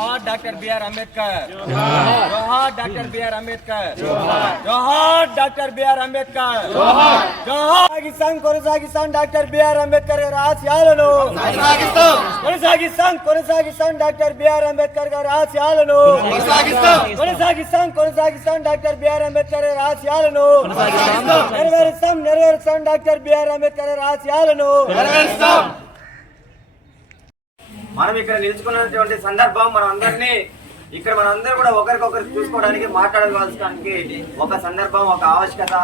जोहार doctor B R. Ambedkar, जोहार doctor B R. Ambedkar, जोहार डॉक्टर बी.आर. अम्बेडकर, जोहार కొనసాగిస్తాం డాక్టర్ బిఆర్ అంబేద్కర్ గారి ఆశయాలను కొనసాగిస్తాం డాక్టర్ బిఆర్ అంబేద్కర్ గారి ఆశయాలను కొనసాగిస్తాం డాక్టర్ బిఆర్ అంబేద్కర్ గారి ఆశయాలను నెరవేరుస్తాం డాక్టర్ బిఆర్ అంబేద్కర్ గారి ఆశయాలను నెరవేరుస్తాం. మనం ఇక్కడ నిలుచుకున్నటువంటి సందర్భం మనందరం కూడా ఒకరికొకరు చూసుకోవడానికి మాట్లాడవలసడానికి ఒక సందర్భం, ఒక ఆవశ్యకత,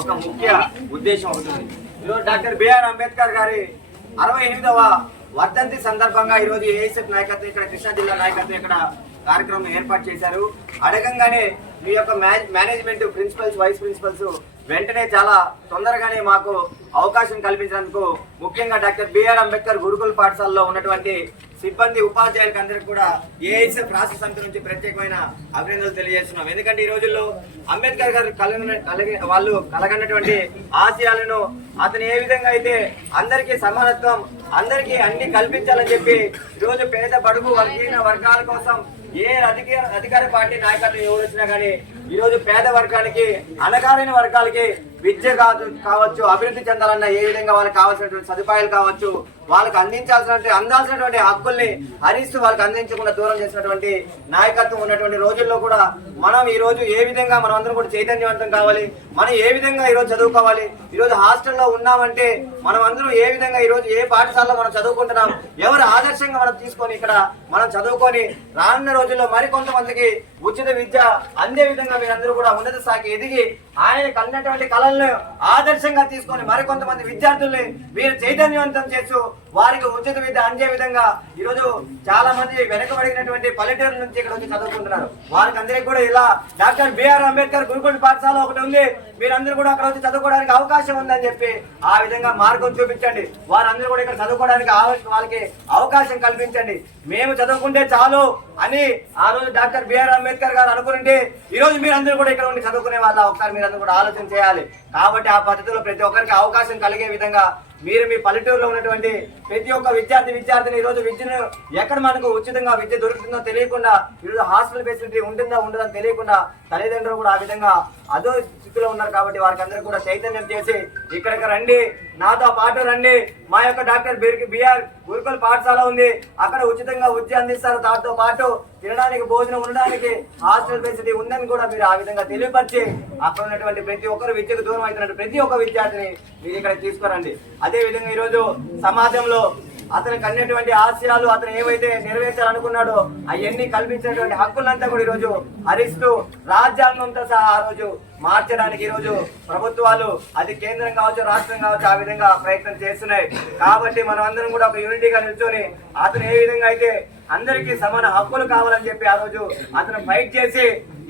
ఒక ముఖ్య ఉద్దేశం అవుతుంది. ఈరోజు డాక్టర్ బిఆర్ అంబేద్కర్ గారి 68వ వర్ధంతి సందర్భంగా ఈరోజు ఏఐఎస్ఎఫ్ నాయకత్వం ఇక్కడ కృష్ణా జిల్లా నాయకత్వం ఇక్కడ కార్యక్రమం ఏర్పాటు చేశారు. అడగంగానే మీ యొక్క మేనేజ్మెంట్ ప్రిన్సిపల్స్, వైస్ ప్రిన్సిపల్స్ వెంటనే చాలా తొందరగానే మాకు అవకాశం కల్పించినందుకు ముఖ్యంగా డాక్టర్ బిఆర్ అంబేద్కర్ గురుకుల పాఠశాలలో ఉన్నటువంటి సిబ్బంది, ఉపాధ్యాయులకు అందరికీ కూడా ఏఐఎస్ఎఫ్ రాష్ట్ర సమితి నుంచి ప్రత్యేకమైన అభినందనలు తెలియజేస్తున్నాం. ఎందుకంటే ఈ రోజుల్లో అంబేద్కర్ గారు వాళ్ళు కలగన్నటువంటి ఆశయాలను అతను ఏ విధంగా అయితే అందరికీ సమానత్వం, అందరికీ అన్ని కల్పించాలని చెప్పి ఈరోజు పేద బడుగు వర్గాల కోసం ఏ అధికార పార్టీ నాయకత్వం ఎవరు వచ్చినా కానీ ఈరోజు పేద వర్గానికి, అణగారిన వర్గాలకి విద్య కావచ్చు, అభివృద్ధి చెందాలన్న ఏ విధంగా వాళ్ళకి కావాల్సినటువంటి సదుపాయాలు కావచ్చు, వాళ్ళకి అందాల్సినటువంటి హక్కుల్ని హరిస్తూ వాళ్ళకి అందించకుండా దూరం చేసినటువంటి నాయకత్వం ఉన్నటువంటి రోజుల్లో కూడా మనం ఈ రోజు ఏ విధంగా మనం అందరం కూడా చైతన్యవంతం కావాలి, మనం ఏ విధంగా ఈరోజు చదువుకోవాలి, ఈరోజు హాస్టల్లో ఉన్నామంటే మనం అందరం ఏ విధంగా ఈరోజు ఏ పాఠశాలలో మనం చదువుకుంటున్నాం, ఎవరు ఆదర్శంగా మనం తీసుకొని ఇక్కడ మనం చదువుకొని రానున్న రోజుల్లో మరికొంతమందికి ఉచిత విద్య అందే విధంగా మీరందరూ కూడా ఉన్నత స్థాయికి ఎదిగి ఆయన కలిగినటువంటి కళలను ఆదర్శంగా తీసుకొని మరికొంతమంది విద్యార్థుల్ని మీరు చైతన్యవంతం చేస్తూ వారికి ఉచిత విద్య అందే విధంగా ఈరోజు చాలా మంది వెనకబడినటువంటి పల్లెటూరు నుంచి ఇక్కడ వచ్చి చదువుకుంటున్నారు. వారికి అందరికీ కూడా ఇలా డాక్టర్ బిఆర్ అంబేద్కర్ గురుకుల పాఠశాల ఒకటి ఉంది, మీరందరూ కూడా అక్కడ వచ్చి చదువుకోవడానికి అవకాశం ఉందని చెప్పి ఆ విధంగా మార్గం చూపించండి. వారందరూ కూడా ఇక్కడ చదువుకోవడానికి వాళ్ళకి అవకాశం కల్పించండి. మేము చదువుకుంటే చాలు అని ఆ రోజు డాక్టర్ బిఆర్ అంబేద్కర్ గారు అనుకుంటే ఈ రోజు మీరందరూ కూడా ఇక్కడ ఉండి చదువుకునే వాళ్ళ ఒకసారి మీరందరూ కూడా ఆలోచన చేయాలి. కాబట్టి ఆ పద్ధతిలో ప్రతి ఒక్కరికి అవకాశం కలిగే విధంగా మీరు మీ పల్లెటూరులో ఉన్నటువంటి ప్రతి ఒక్క విద్యార్థిని ఈ రోజు విద్యను ఎక్కడ మనకు ఉచితంగా విద్య దొరుకుతుందో తెలియకుండా, ఈరోజు హాస్టల్ ఫెసిలిటీ ఉంటుందా ఉండదని తెలియకుండా తల్లిదండ్రులు కూడా ఆ విధంగా అదో స్థితిలో ఉన్నారు. కాబట్టి వారికి అందరూ కూడా చైతన్యం చేసి ఇక్కడికి రండి, నాతో పాటు రండి, మా యొక్క డాక్టర్ బిఆర్ గురుకుల పాఠశాల ఉంది, అక్కడ ఉచితంగా విద్య అందిస్తారు, దాంతో పాటు తినడానికి, భోజనం ఉండడానికి హాస్టల్ ఫెసిలిటీ ఉందని కూడా మీరు ఆ విధంగా తెలియపరిచి అక్కడ ఉన్నటువంటి ప్రతి ఒక్కరు విద్యకు దూరం అవుతున్నట్టు ప్రతి ఒక్క విద్యార్థిని మీరు ఇక్కడ తీసుకురండి. అదే విధంగా ఈరోజు సమాజంలో అతనికి అన్నటువంటి ఆశయాలు, అతను ఏవైతే నెరవేర్చాలనుకున్నాడో అవన్నీ కల్పించినటువంటి హక్కులంతా కూడా ఈరోజు హరిస్తూ రాజ్యాంగంతో సహా ఆ రోజు మార్చడానికి ఈరోజు ప్రభుత్వాలు, అది కేంద్రం కావచ్చు, రాష్ట్రం కావచ్చు, ఆ విధంగా ప్రయత్నం చేస్తున్నాయి. కాబట్టి మనం అందరం కూడా ఒక యూనిటీగా నిల్చొని అతను ఏ విధంగా అయితే అందరికీ సమాన హక్కులు కావాలని చెప్పి ఆ రోజు అతను ఫైట్ చేసి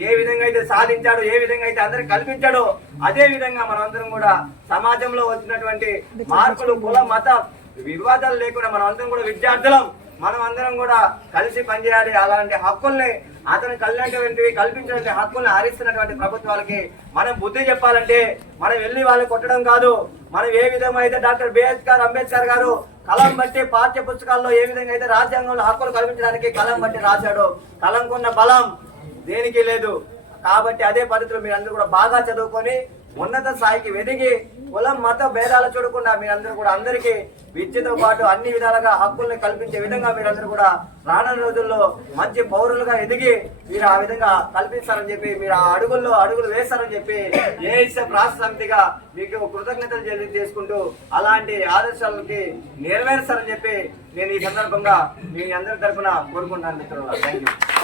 ఏ విధంగా అయితే సాధించాడో, ఏ విధంగా అయితే అందరికి కల్పించాడో అదే విధంగా మనం అందరం కూడా సమాజంలో వచ్చినటువంటి మార్పులు, కుల మత వివాదాలు లేకుండా మనం అందరం కూడా విద్యార్థులం, మనం అందరం కూడా కలిసి పనిచేయాలి. అలాంటి హక్కుల్ని అతను కల్పించినటువంటి హక్కుల్ని హరిస్తున్నటువంటి ప్రభుత్వాలకి మనం బుద్ధి చెప్పాలంటే మనం వెళ్ళి వాళ్ళు కొట్టడం కాదు. మనం ఏ విధంగా అయితే డాక్టర్ బిఆర్ అంబేద్కర్ గారు కలం బట్టి పాఠ్య పుస్తకాల్లో ఏ విధంగా అయితే రాజ్యాంగంలో హక్కులు కల్పించడానికి కలం బట్టి రాశాడో, కలంకున్న బలం దేనికి లేదు. కాబట్టి అదే పద్ధతిలో మీరందరూ కూడా బాగా చదువుకొని ఉన్నత స్థాయికి వెదిగి కులం మత భేదాలు చూడకుండా మీరందరూ కూడా అందరికీ విద్యతో పాటు అన్ని విధాలుగా హక్కుల్ని కల్పించే విధంగా మీరందరూ కూడా రానున్న రోజుల్లో మంచి పౌరులుగా ఎదిగి మీరు ఆ విధంగా కల్పిస్తారని చెప్పి, మీరు ఆ అడుగులు వేస్తారని చెప్పి ఏఐఎస్ఎఫ్ రాష్ట్ర సమితిగా మీకు కృతజ్ఞతలు చేసుకుంటూ అలాంటి ఆదర్శాలకి నెరవేరుస్తారని చెప్పి నేను ఈ సందర్భంగా మీ అందరి తరఫున కోరుకుంటున్నాను మిత్రులు. Thank you.